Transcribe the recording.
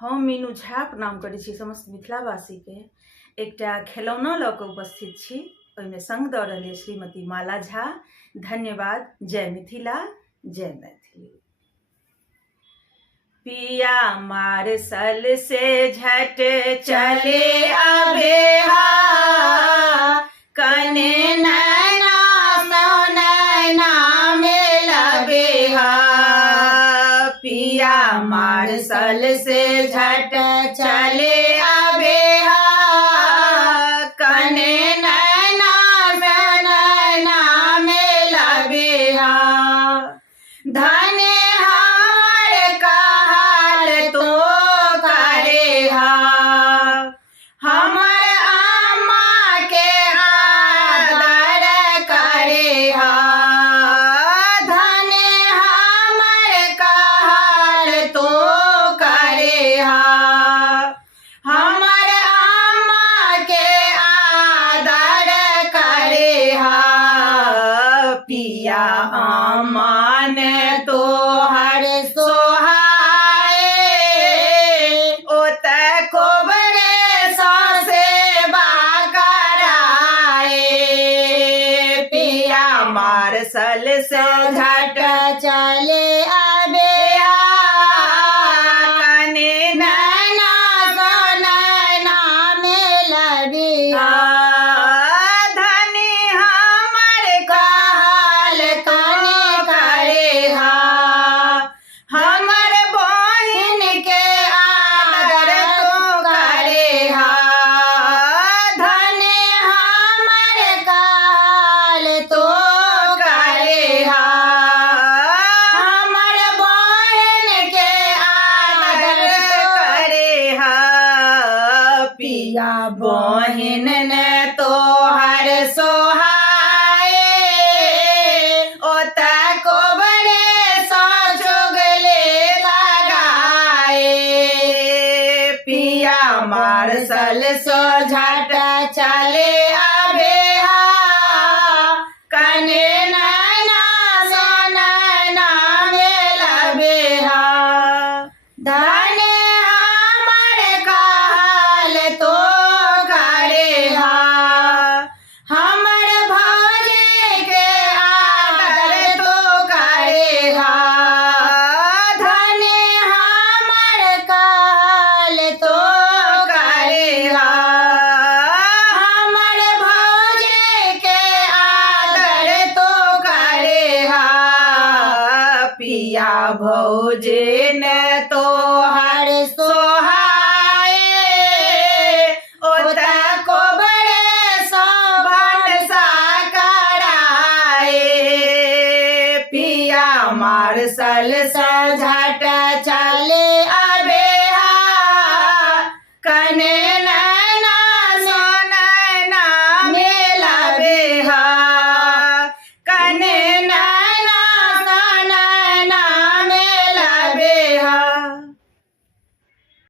हम मीनू झा प्रणाम करै छी समस्त मिथिलावासी के। एकटा खेलौना लऽ कऽ उपस्थित छी, ओहिमे संग दऽ रहल श्रीमती माला झा। धन्यवाद। जय मिथिला, जय मैथिली। पिया मार्शल से झट चले आबे हा, कने नैना नैना में लबे हा। पिया मार्शल से झट चले आबे हा, कने नैना नैना में लबे हा। धने हमर कहल तो करे हा, हमर अम्मा के आदर करे हा। धने हमर कहल तो करे हा, हमर अम्मा के आदर करे हा। पिया अम्मा ने तो हर सोहाए, ओत कोबरे सौसे कराए। पिया मार्शल से झट चले आबे हा, कने नैना नैना में लबे हा। धनी हमर कहल कने करे हा, हमर बहिन के आदर तो करे हा। धने हमर कहल तो करे हा, हमर बहिन के आदर करे हा। पिया बहिन ने तो हर सोहाए, ओत कोबरे सौ चुगले लगाए। पिया मार्शल सो झट चले आबे हा, कने नैना नैना में लबे हा। धने हमर कहल तो करे हा, हमर भौजी के आदर तो करे हा। धने हमर कहल तो करे हा, हमर भौजी के आदर तो करे हा। पिया भौजी ने तो हर सोहाए, ओत कोबरे सौ भनसा कराए। पिया मार्शल से झट